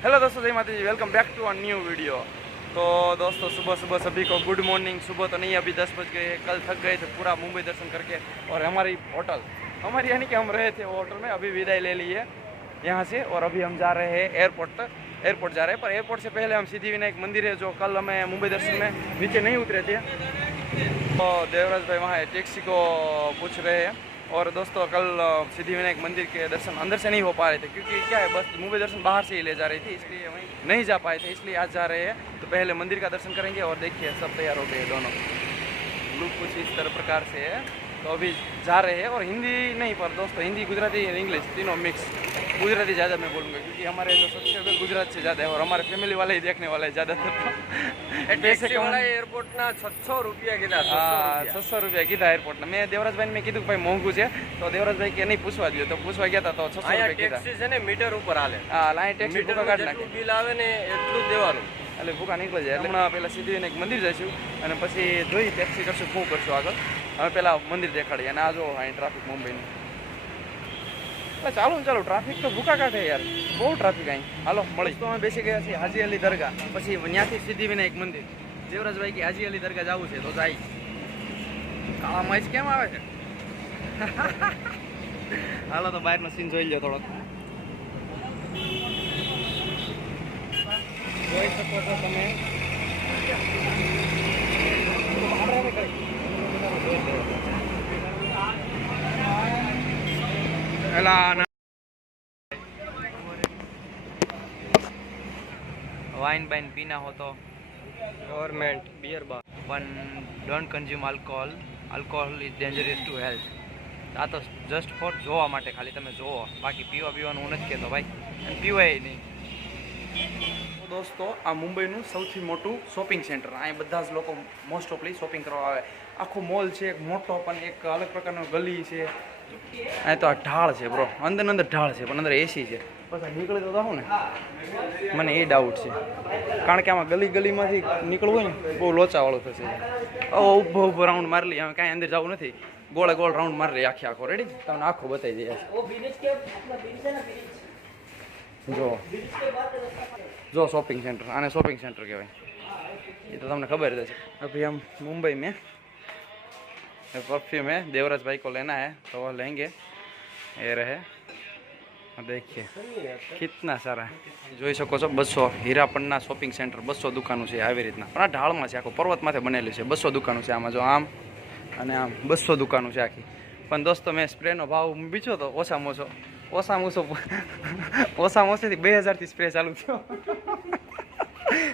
Hello दोस्तों, जय माता जी। Welcome back to a new video. तो दोस्तों सुबह सुबह सभी को गुड मॉर्निंग। सुबह तो नहीं, अभी 10 बज गए हैं। कल थक गए थे पूरा मुंबई दर्शन करके। और हमारी होटल, हमारी यानी कि हम रहे थे वो होटल में, अभी विदाई ले ली है यहाँ से। और अभी हम जा रहे हैं एयरपोर्ट जा रहे हैं। पर एयरपोर्ट से पहले हम सिद्धिविनायक मंदिर है, जो कल हमें मुंबई दर्शन में नीचे नहीं उतरे थे, तो देवराज भाई वहाँ टैक्सी को पूछ रहे हैं। और दोस्तों कल सिद्धिविनायक मंदिर के दर्शन अंदर से नहीं हो पा रहे थे, क्योंकि क्या है, बस मुंबई दर्शन बाहर से ही ले जा रही थी, इसलिए वहीं नहीं जा पाए थे। इसलिए आज जा रहे हैं, तो पहले मंदिर का दर्शन करेंगे। और देखिए सब तैयार हो गए, दोनों लुक कुछ इस तरह प्रकार से है। तो अभी जा रहे हैं। और हिंदी नहीं, पर दोस्तों हिंदी, गुजराती और इंग्लिश तीनों मिक्स। गुजराती ज़्यादा मैं बोलूँगा, क्योंकि हमारे जो सब्सक्राइबर गुजरात से ज़्यादा है, और हमारे फैमिली वाले ही देखने वाले ज़्यादातर। पैसे कमाना एयरपोर्टना 600 રૂપિયા કીધા। 600 રૂપિયા કીધા એરપોર્ટના। મેં દેવરાજભાઈને મેં કીધું કે ભાઈ મોંઘું છે, તો દેવરાજભાઈ કે નહીં પૂછવા દો, તો પૂછવા ગયા હતા તો 600 રૂપિયા કીધા। ટેક્સી છે ને મીટર ઉપર હાલે। હા, લાઈન ટેક્સી ભૂકા કાઢ નાખે, બિલ આવે ને એટલું જ દેવાનું, એટલે ભૂકા નીકળી જાય। એટલે હમણાં પહેલાં સિદ્ધિવિનાયક મંદિર જઈશું, અને પછી જોઈ ટેક્સી કરશું, શું કરશું આગળ। હવે પહેલાં મંદિર દેખાડીએ। અને આ જો અહીં ટ્રાફિક મુંબઈનું, એટલે ચાલો ને ચાલો, ટ્રાફિક તો ભૂકા કાઢે યાર, બહુ ટ્રાફિક અહીં। હાલો મળી, તો અમે બેસી ગયા છીએ હાજી અલી દરગાહ, પછી ત્યાંથી સિદ્ધિવિનાયક મંદિર। દેવરાજભાઈ કે હાજી અલી દરગાહ જવું છે, તો જાય। કાળા માઈસ કેમ આવે છે? હાલો તો બહારનો સીન જોઈ લો થોડોક। જોઈ શકો છો તમે, वाइन बाइन पीना हो तो government beer bar. One don't consume alcohol, alcohol is dangerous to health. આ તો જસ્ટ ફોર જોવા માટે, ખાલી તમે જોવો, બાકી પીવા પીવાનું હું નથી કહેતો ભાઈ, અને પીવાય નહીં। દોસ્તો આ મુંબઈનું સૌથી મોટું શોપિંગ સેન્ટર, અહીં બધા જ લોકો મોસ્ટ ઓફલી શોપિંગ કરવા આવે। આખો મોલ છે એક મોટો, પણ એક અલગ પ્રકારનો ગલી છે। અહીં તો આ ઢાળ છે બ્રો, અંદર ઢાળ છે, પણ અંદર એસી છે। પછી નીકળે તો જાઉં ને, મને એ ડાઉટ છે, કારણ કે આમાં ગલીમાંથી નીકળવું હોય ને બહુ લોચાવાળું થશે। ઊભો રાઉન્ડ મારી લઈએ, હવે કાંઈ અંદર જવું નથી, ગોળે ગોળ રાઉન્ડ મારી લઈએ આખો। રેડી, તમને આખો બતાવી દઈએ। જો शॉपिंग सेंटर, आने शॉपिंग सेंटर कहवाय, ये तो तुमने खबर है। अभी हम मुंबई में परफ्यूम है, देवराज भाई को लेना है, तो वह लेंगे। ये रहे, देखिए कितना सारा જોઈ શકો છો। 200 હીરાપણના શોપિંગ સેન્ટર, 200 દુકાનો છે આવી રીતના, પણ આ ઢાળમાં છે, આખો પર્વતમાંથી બનેલું છે। 200 દુકાનો છે આમાં, જો આમ અને આમ 200 દુકાનો છે આખી। પણ દોસ્તો મેં સ્પ્રેનો ભાવ બીજો તો ઓછામાં ઓછી 2000 થી સ્પ્રે ચાલુ થયો।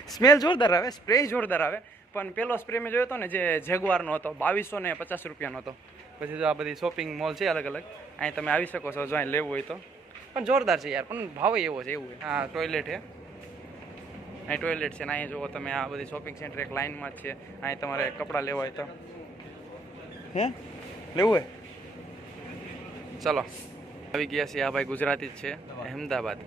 સ્મેલ જોરદાર આવે, સ્પ્રે જોરદાર આવે, પણ પેલો સ્પ્રે મેં જોયો હતો ને, જે જેગવારનો હતો, 2250 રૂપિયાનો હતો। પછી જો આ બધી શોપિંગ મોલ છે અલગ અલગ, અહીં તમે આવી શકો છો જો અહીં લેવું હોય તો। પણ જોરદાર છે યાર, પણ ભાવ એવો છે, એવું છે। હા ટોયલેટ છે, અહીં ટોયલેટ છે ને અહીં જુઓ તમે, આ બધી શોપિંગ સેન્ટર એક લાઇનમાં જ છે। અહીં તમારે કપડાં લેવા હોય તો હે લેવું હોય, ચલો આવી ગયા છીએ। આ ભાઈ ગુજરાતી જ છે, અહેમદાબાદ।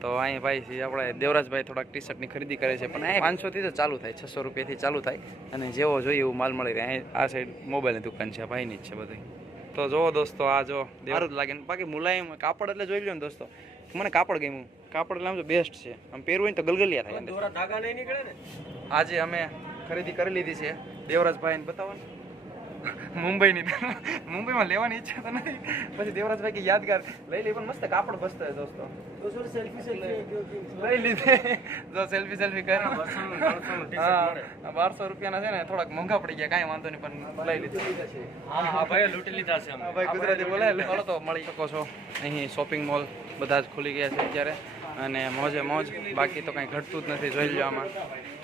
તો અહીં ભાઈ છે આપણે દેવરાજભાઈ, થોડાક ટી શર્ટની ખરીદી કરે છે, પણ અહીં 500થી તો ચાલુ થાય, 600 રૂપિયાથી ચાલુ થાય, અને જેવો જોઈએ એવું માલ મળી રહે। અહીં આ સાઈડ મોબાઈલની દુકાન છે, ભાઈની જ છે બધી। તો જુઓ દોસ્તો, આ જો સારું જ લાગે ને, બાકી મુલાયમ કાપડ એટલે જોઈ લો ને દોસ્તો, મને કાપડ ગમ્યું। કાપડ એટલે આમ તો બેસ્ટ છે, આમ પહેરવું હોય તો ગલગલિયા થાય, દોરા ધાગા નહીં નીકળે ને। આજે અમે ખરીદી કરી લીધી છે, દેવરાજભાઈને બતાવો ને। મુંબઈમાં લેવાની ઈચ્છા તો નથી, પછી દેવરાજભાઈ કે યાદગાર લઈ લે, પણ મસ્ત કાપડ મસ્ત છે દોસ્તો। લઈ લીધે, જો સેલ્ફી કરે। હા 1200 રૂપિયાના છે ને, થોડાક મોંઘા પડી ગયા, કાંઈ વાંધો નહીં, પણ લઈ લીધું। હા ભાઈ લૂંટી લીધા છે, ભાઈ ગુજરાતી બોલાય। ચાલો તો મળી શકો છો, અહીં શોપિંગ મોલ બધા જ ખુલી ગયા છે અત્યારે, અને મોજે મોજ, બાકી તો કાંઈ ઘટતું જ નથી। જોઈ લો આમાં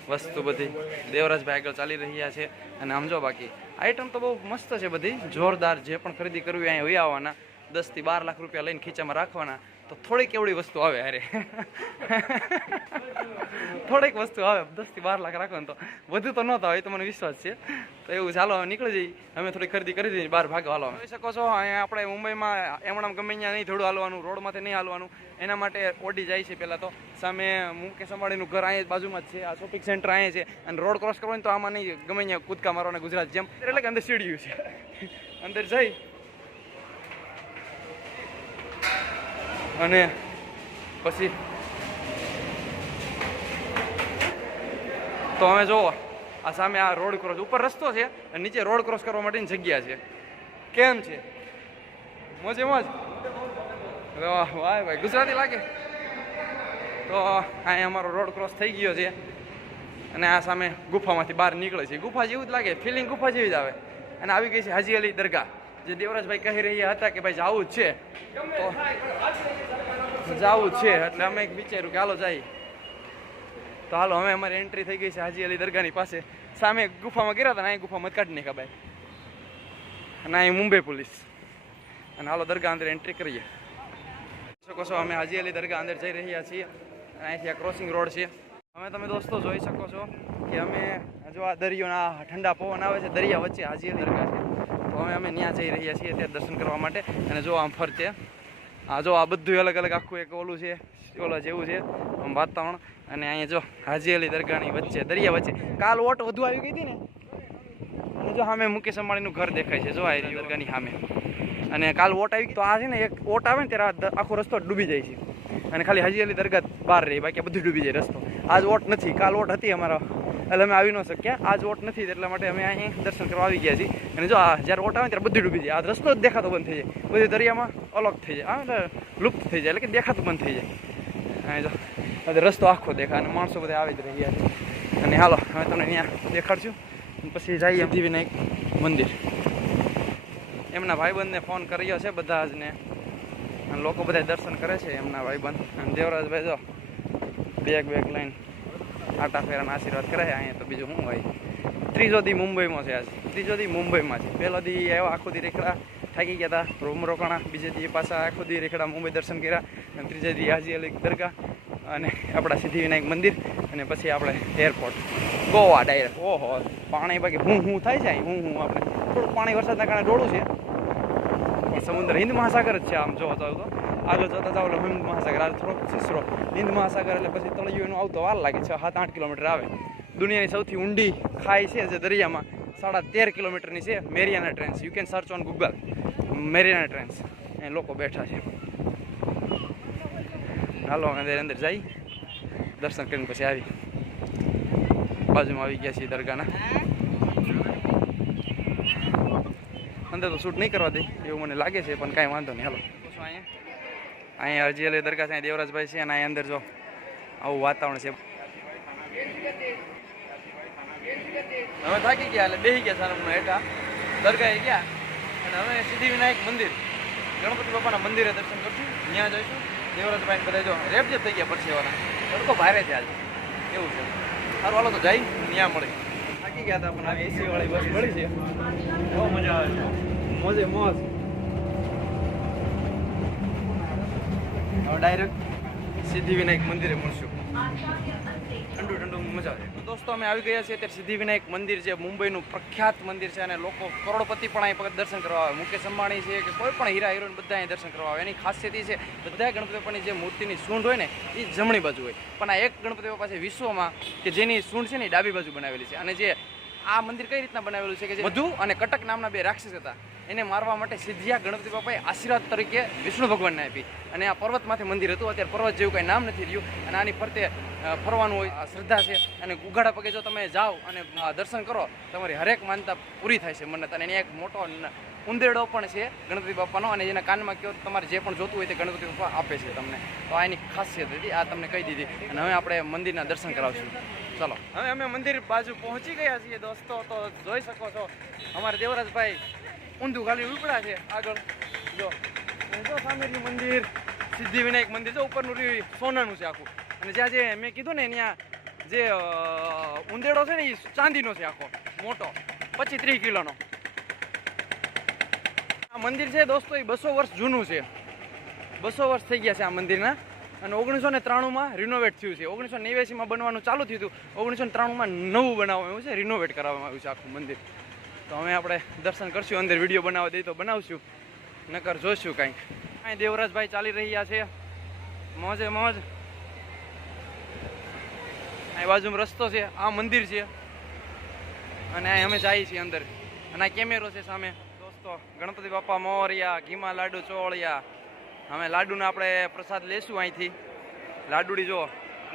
વસ્તુ બધી દેવરાજભાઈ આગળ ચાલી રહ્યા છે। અને આમ જો બાકી આઈટમ તો બહુ મસ્ત છે બધી, જોરદાર। જે પણ ખરીદી કરવી અહીંયા વહી આવવાના, 10 થી 12 લાખ રૂપિયા લઈને ખીચામાં રાખવાના, તો થોડીક એવડી વસ્તુ આવે। અરે થોડીક વસ્તુ આવે, 10 થી 12 લાખ રાખવાનું, તો વધુ તો નહોતા હોય, તો મને વિશ્વાસ છે। તો એવું ચાલો નીકળી જઈએ, અમે થોડી ખરીદી કરી દઈએ, બહાર ભાગો હાલો। જોઈ શકો છો અહીંયા આપણે મુંબઈમાં એમણામ ગમે ત્યાં નહીં થોડું હાલવાનું, રોડમાંથી નહીં હાલવાનું, એના માટે ઓડી જાય છે। પહેલાં તો સામે મુકેશ અંબાણીનું ઘર અહીંયા બાજુમાં જ છે, આ શોપિંગ સેન્ટર અહીંયા છે, અને રોડ ક્રોસ કરવાનું તો આમાં નહીં, ગમે ત્યાં કૂદકા મારવાના ગુજરાત જેમ, એટલે કે અંદર સીડીયું છે, અંદર જઈ અને પછી તો અમે જુઓ આ સામે આ રોડ ક્રોસ ઉપર રસ્તો છે અને નીચે રોડ ક્રોસ કરવા માટેની જગ્યા છે. કેમ છે? મોજે મોજ. વાહ ભાઈ ગુજરાતી લાગે. તો અહીંયા અમારો રોડ ક્રોસ થઈ ગયો છે અને આ સામે ગુફામાંથી બહાર નીકળે છે. ગુફા જેવું જ લાગે, ફિલિંગ ગુફા જેવી જ આવે. અને આવી ગઈ છે હાજી અલી દરગાહ, જે દેવરાજભાઈ કહી રહ્યા હતા કે ભાઈ જવું જ છે, તો જવું જ છે. એટલે અમે વિચાર્યું કે હાલો જઈએ. તો હાલો હવે અમારી એન્ટ્રી થઈ ગઈ છે હાજી અલી દરગાહની પાસે. સામે ગુફામાં ગયા હતા ને અહીં ગુફામાં કાઢી નાખ્યા ભાઈ, અને અહીં મુંબઈ પોલીસ. અને હાલો દરગાહ અંદર એન્ટ્રી કરીએ. શકો છો અમે હાજી અલી દરગાહ અંદર જઈ રહ્યા છીએ અને અહીંથી આ ક્રોસિંગ રોડ છે. હવે તમે દોસ્તો જોઈ શકો છો કે અમે જો આ દરિયોના ઠંડા પવન આવે છે, દરિયા વચ્ચે હાજી અલી દરગાહ છે. તો અમે ત્યાં જઈ રહ્યા છીએ ત્યાં દર્શન કરવા માટે. અને જો આમ ફરતે આ જો આ બધું અલગ અલગ આખું એક ઓલું છે, ઓલા જેવું છે આમ વાતાવરણ. અને અહીંયા જો હાજી અલી દરગાહની વચ્ચે દરિયા વચ્ચે કાલ ઓટ વધુ આવી ગઈ હતી ને. અને જો સામે મુકેશ અંબાણીનું ઘર દેખાય છે, જો આ દરગાહની સામે. અને કાલ ઓટ આવી તો આ છે ને એક ઓટ આવે ને ત્યારે આખો રસ્તો ડૂબી જાય છે અને ખાલી હાજી અલી દરગાહ બહાર રહી, બાકી બધું ડૂબી જાય રસ્તો. આજ ઓટ નથી, કાલ ઓટ હતી અમારા, એટલે અમે આવી ન શક્યા. આજ ઓટ નથી એટલા માટે અમે અહીં દર્શન કરવા આવી ગયા છીએ. અને જો આ જ્યારે ઓટ આવે ત્યારે બધું ડૂબી જાય, આ રસ્તો જ દેખાતો બંધ થઈ જાય, બધી દરિયામાં અલગ થઈ જાય, હા એટલે લુપ્ત થઈ જાય, એટલે કે દેખાતું બંધ થઈ જાય. અહીં જો રસ્તો આખો દેખાય અને માણસો બધા આવી જ રહ્યા છે. અને હાલો હવે તમને અહીંયા દેખાડશું પછી જઈએ સિદ્ધિવિનાયક મંદિર. એમના ભાઈબંધને ફોન કર્યો છે બધા જ ને, અને લોકો બધા દર્શન કરે છે એમના ભાઈબંધ. અને દેવરાજભાઈ જો બેગ લઈને આટા ફેરાના આશીર્વાદ કરે છે અહીંયા. તો બીજું શું ભાઈ, ત્રીજો દી મુંબઈમાં છે. આજ ત્રીજો દી મુંબઈમાં છે. પહેલો દી આવ્યો આખો દી રેખડા થાકી ગયા હતા, રૂમ રોકાણા. બીજે દી પાછા આખો દી રેખડા મુંબઈ દર્શન કર્યા. અને ત્રીજે દી હાજી અલી દરગાહ અને આપણા સિદ્ધિવિનાયક મંદિર. અને પછી આપણે એરપોર્ટ ગોવા ડાયરેક્ટ. ઓહો પાણી બાકી હું થાય છે અહીં હું આપણે થોડુંક પાણી વરસાદના કારણે ડોળું છે, પણ સમુદ્ર હિન્દ મહાસાગર જ છે. આમ જોવા જાવ તો આગળ જતા જાવ એટલે હિન્દ મહાસાગર, આ થોડોક સિસરો હિન્દ મહાસાગર. એટલે પછી તળિયું એનું આવતો વાર લાગે, 6-7-8 કિલોમીટર આવે. દુનિયાની સૌથી ઊંડી ખાઈ છે જે દરિયામાં 13.5 કિલોમીટરની છે. Mariana trench, you can search on Google, Mariana trench. એ લોકો બેઠા છે. હાલો અંદર જઈ દર્શન કરીને પછી આવી બાજુમાં આવી ગયા છીએ દરગાહના. અંદર તો શૂટ નહીં કરવા દે એવું મને લાગે છે, પણ કાંઈ વાંધો નહીં. હાલો અહીંયા હાજી અલી દરગાહ છે, દેવરાજભાઈ છે. અને અહીંયા અંદર જો આવું વાતાવરણ છે. હવે થાકી ગયા એટલે બેસી ગયા સારમમાં હેઠા દરગાહે ગયા. અને હવે સિદ્ધિવિનાયક મંદિર, ગણપતિ બાપાના મંદિરે દર્શન કરશું. ત્યાં જઈશું. દેવરાજભાઈ બધા જો રેપ જે થઈ ગયા પરસેવાના, તડકો ભારે છે આજે, એવું છે. સારું હાલો તો જઈ ત્યાં મળે. થાકી ગયા હતા પણ આવી એસી વાળી બસ મળી છે, બહુ મજા આવે છે, મોજે મોજ. હવે ડાયરેક્ટ સિદ્ધિવિનાયક મંદિરે મળશું. ઠંડુ મજા આવે. દોસ્તો અમે આવી ગયા છીએ અત્યારે સિદ્ધિવિનાયક મંદિર, જે મુંબઈનું પ્રખ્યાત મંદિર છે. અને લોકો કરોડપતિ પણ અહીં દર્શન કરવા આવે. મુકેશ અંબાણી છે કે કોઈ પણ હીરા હિરોઈન બધા અહીં દર્શન કરવા આવે. એની ખાસિયત એ છે બધા ગણપતિ બાપાની જે મૂર્તિની સૂંઢ હોય ને એ જમણી બાજુ હોય, પણ આ એક ગણપતિ બાપા છે વિશ્વમાં કે જેની સૂંઢ છે ને એ ડાબી બાજુ બનાવેલી છે. અને જે આ મંદિર કઈ રીતના બનાવેલું છે કે જે મધુ અને કટક નામના બે રાક્ષસ હતા, એને મારવા માટે સિદ્ધિયા ગણપતિ બાપાએ આશીર્વાદ તરીકે વિષ્ણુ ભગવાનને આપી. અને આ પર્વતમાંથી મંદિર હતું. અત્યારે પર્વત જેવું કંઈ નામ નથી રહ્યું. અને આની ફરતે ફરવાનું હોય, શ્રદ્ધા છે. અને ઉઘાડા પગે જો તમે જાઓ અને દર્શન કરો, તમારી હરેક માનતા પૂરી થાય છે મન્નત. અને એને એક મોટો ઉંદેડો પણ છે ગણપતિ બાપાનો, અને જેના કાનમાં કહો તમારે જે પણ જોતું હોય તે ગણપતિ બાપા આપે છે તમને. તો આ એની ખાસિયત હતી, આ તમને કહી દીધી. અને હવે આપણે મંદિરના દર્શન કરાવશું. ચલો હવે અમે મંદિર બાજુ પહોંચી ગયા છીએ દોસ્તો. તો જોઈ શકો છો અમારે દેવરાજભાઈ ઊંધું ખાલી ઉપડા છે આગળ. જો સામેનું મંદિર સિદ્ધિવિનાયક મંદિર, જો ઉપરનું સોનાનું છે આખું. અને જ્યાં જે મેં કીધું ને ત્યાં જે ઉંદેડો છે ને એ ચાંદીનો છે આખો, મોટો 25-30 કિલોનો. આ મંદિર છે દોસ્તો એ 200 વર્ષ જૂનું છે. 200 વર્ષ થઈ ગયા છે આ મંદિરના. અને 1993માં રિનોવેટ થયું છે. 1989માં બનવાનું ચાલુ થયું હતું. 1993માં નવું બનાવવામાં આવ્યું છે, રિનોવેટ કરવામાં આવ્યું છે આખું મંદિર. તો અમે આપણે દર્શન કરશું. અંદર વિડીયો બનાવવા દઈએ તો બનાવશું, નકર જોઈશું કાંઈક. અહીં દેવરાજભાઈ ચાલી રહ્યા છે મોજે મોજ. અહીં બાજુમાં રસ્તો છે, આ મંદિર છે. અને અહીં અમે જઈએ છીએ અંદર. અને આ કેમેરો છે સામે. દોસ્તો ગણપતિ બાપા મોરયા, ઘીમાં લાડુ ચોળિયા. અમે લાડુનો આપણે પ્રસાદ લેશું અહીંથી. લાડુડી જો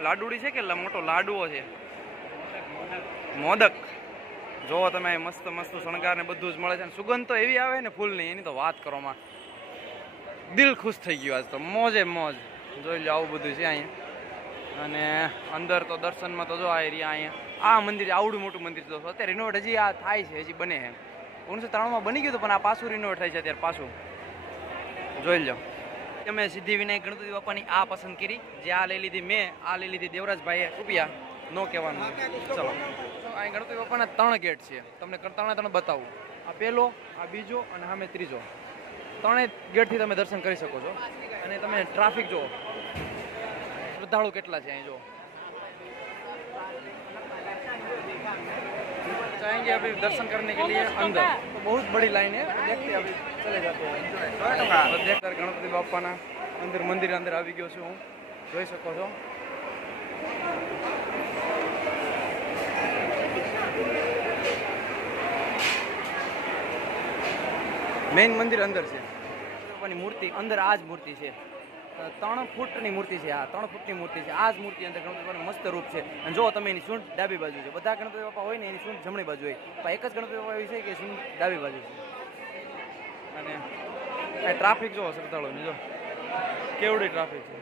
લાડુડી છે કે મોટો લાડુઓ છે. મોદક જોવો તમે અહીં મસ્ત મસ્ત શણગાર ને બધું જ મળે છે. અને સુગંધ તો એવી આવે ને ફૂલની, એની તો વાત કરવામાં દિલ ખુશ થઈ ગયું. આજ તો મોજે મોજ. જોઈ લો આવું બધું છે અહીંયા. અને અંદર તો દર્શનમાં તો જો આ એરિયા અહીંયા આ મંદિર આવડું મોટું મંદિર તો અત્યારે રિનોવેટ હજી આ થાય છે, હજી બને છે. 1993માં બની ગયું હતું પણ આ પાછું રિનોવેટ થાય છે અત્યારે પાછું. જોઈ લો તમે સિદ્ધિ વિનાયક ગણપતિ બાપાની આ પસંદ કરી, જે આ લઈ લીધી મેં, આ લઈ લીધી દેવરાજભાઈએ. રૂપિયા નો કહેવાનું. ચલો અહીં ગણપતિ બાપાના 3 ગેટ છે, તમને 3 બતાવું. આ પહેલો, આ બીજો અને સામે ત્રીજો. 3 ગેટથી તમે દર્શન કરી શકો છો. અને તમે ટ્રાફિક જુઓ, શ્રદ્ધાળુ કેટલા છે અહીં જો. जाएंगे अभी दर्शन करने के लिए अंदर, तो बहुत बड़ी लाइन है, देखते अभी चले जाते हैं. देखकर गणपति बापाना अंदर मंदिर अंदर આવી ગયો છું હું, જોઈ શકો છો. મેઇન મંદિર અંદર છે. બાપાની મૂર્તિ અંદર આ જ મૂર્તિ છે. 3 ફૂટની મૂર્તિ છે. આ 3 ફૂટની મૂર્તિ છે. આ જ મૂર્તિ અંદર ગણપતિ બાપાનું મસ્ત રૂપ છે. અને જો તમે એની સૂંઢ ડાબી બાજુ છે. બધા ગણપતિ બાપા હોય ને એની સૂંઢ જમણી બાજુ હોય, પણ એક જ ગણપતિ બાપા એવી છે કે સૂંઢ ડાબી બાજુ છે. અને આ ટ્રાફિક જો શ્રદ્ધાળુની, જો કેવડી ટ્રાફિક છે.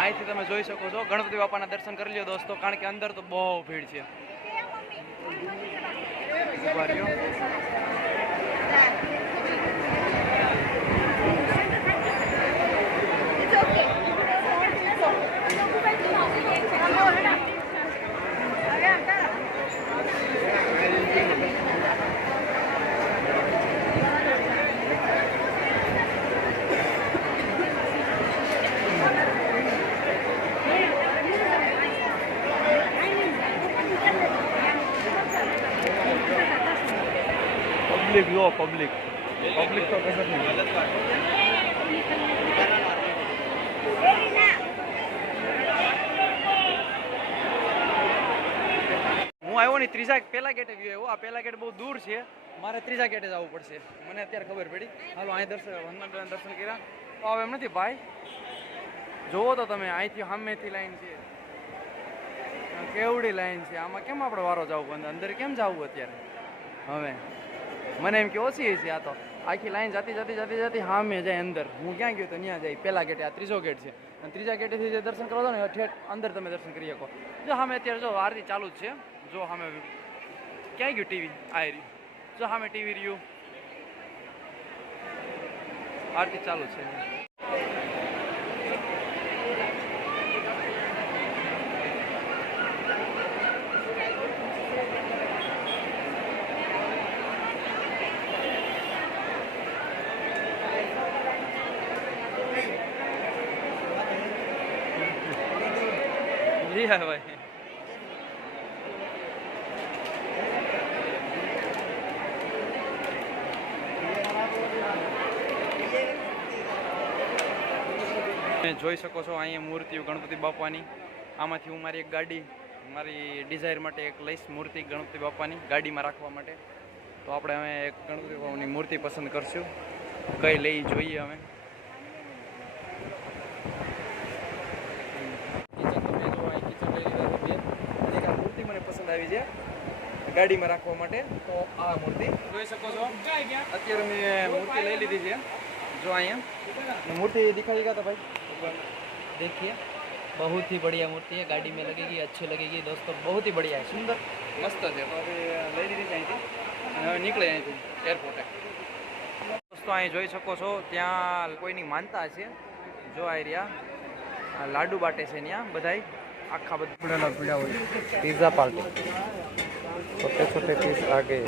અહીંથી તમે જોઈ શકો છો ગણપતિ બાપાના દર્શન કરી લ્યો દોસ્તો, કારણ કે અંદર તો બહુ ભીડ છે. ઉભા રહ્યો. પબ્લિક લો, પબ્લિક તો કશું નહીં. હું આવ્યો ને પહેલા ગેટે આવ્યો. આ પહેલા ગેટ બહુ દૂર છે, મારે 3જા ગેટે જવું પડશે. મને અત્યારે ખબર પડી. હાલો અહીં હનુમાન દર્શન કર્યા. તો હવે એમ નથી ભાઈ, જોવો તો તમે અહીંથી સામેથી લાઈન છે, કેવડી લાઈન છે. આમાં કેમ આપણે વારો જવું, અંદર કેમ જવું અત્યારે? હવે મને એમ કે ઓછી છે. આ તો આખી લાઈન જતી સામે જાય અંદર. હું ક્યાં ગયો તો ત્યાં જાય પહેલા ગેટે. આ 3જો ગેટ છે. અને 3જા ગેટેથી જે દર્શન કરો છો ને ઠેઠ અંદર તમે દર્શન કરી શકો. જો સામે અત્યારે જો આરતી ચાલુ જ છે. જો સામે ક્યાં ગયું ટીવી? આ રહ્યું. જો સામે ટીવી રહ્યું, આરતી ચાલુ છે. જી હા ભાઈ. જોઈ શકો છો અહીંયા મૂર્તિઓ ગણપતિ બાપાની. આમાંથી હું મારી એક ગાડી, મારી ડિઝાયર માટે એક લઈશ મૂર્તિ ગણપતિ બાપાની ગાડીમાં રાખવા માટે. તો આપણે હવે એક ગણપતિ બાપાની મૂર્તિ પસંદ કરશું, કઈ લઈ જોઈએ અમે. મૂર્તિ મને પસંદ આવી છે ગાડીમાં રાખવા માટે. તો આ મૂર્તિ જોઈ શકો છો. અત્યારે મેં મૂર્તિ લઈ લીધી છે. जो आए मूर्ति दिखाइएगा तो भाई देखिए, बहुत ही बढ़िया मूर्ति है, गाड़ी में लगेगी, अच्छी लगेगी दोस्तों, बहुत ही बढ़िया है, सुंदर मस्त है. तो अभी लई लीधी અહીંથી નીકળે અહીંથી એરપોર્ટે. દોસ્તો અહીં જોઈ શકો છો ત્યાં કોઈની માનતા છે. જો આ એરિયા લાડુ બાટે છે ત્યાં બધાય આખા બધા પીડા હોય. पिज़्ज़ा पार्टी, छोटे छोटे पीस आगे.